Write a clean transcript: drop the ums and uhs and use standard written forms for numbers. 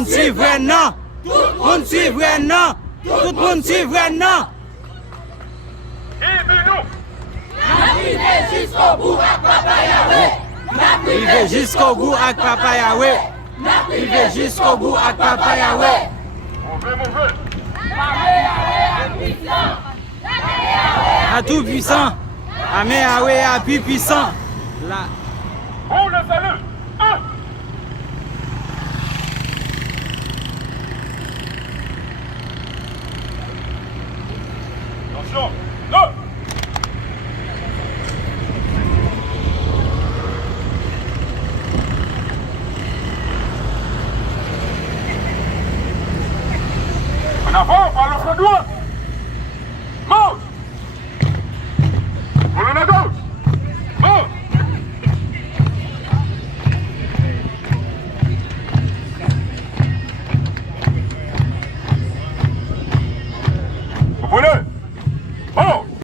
monde suit vrai non. Tout le monde suit vrai non. Tout le monde suit vrai non. Rive jusqu'au bout avec Papa Yahweh. Rive jusqu'au bout avec Papa Yahweh. Rive jusqu'au bout avec Papa Yahweh. Mauvais. À tout puissant. Amen Yahweh à plus puissant. Là. Pour le salut. Attention. Non. En avant, par l'autre doigt.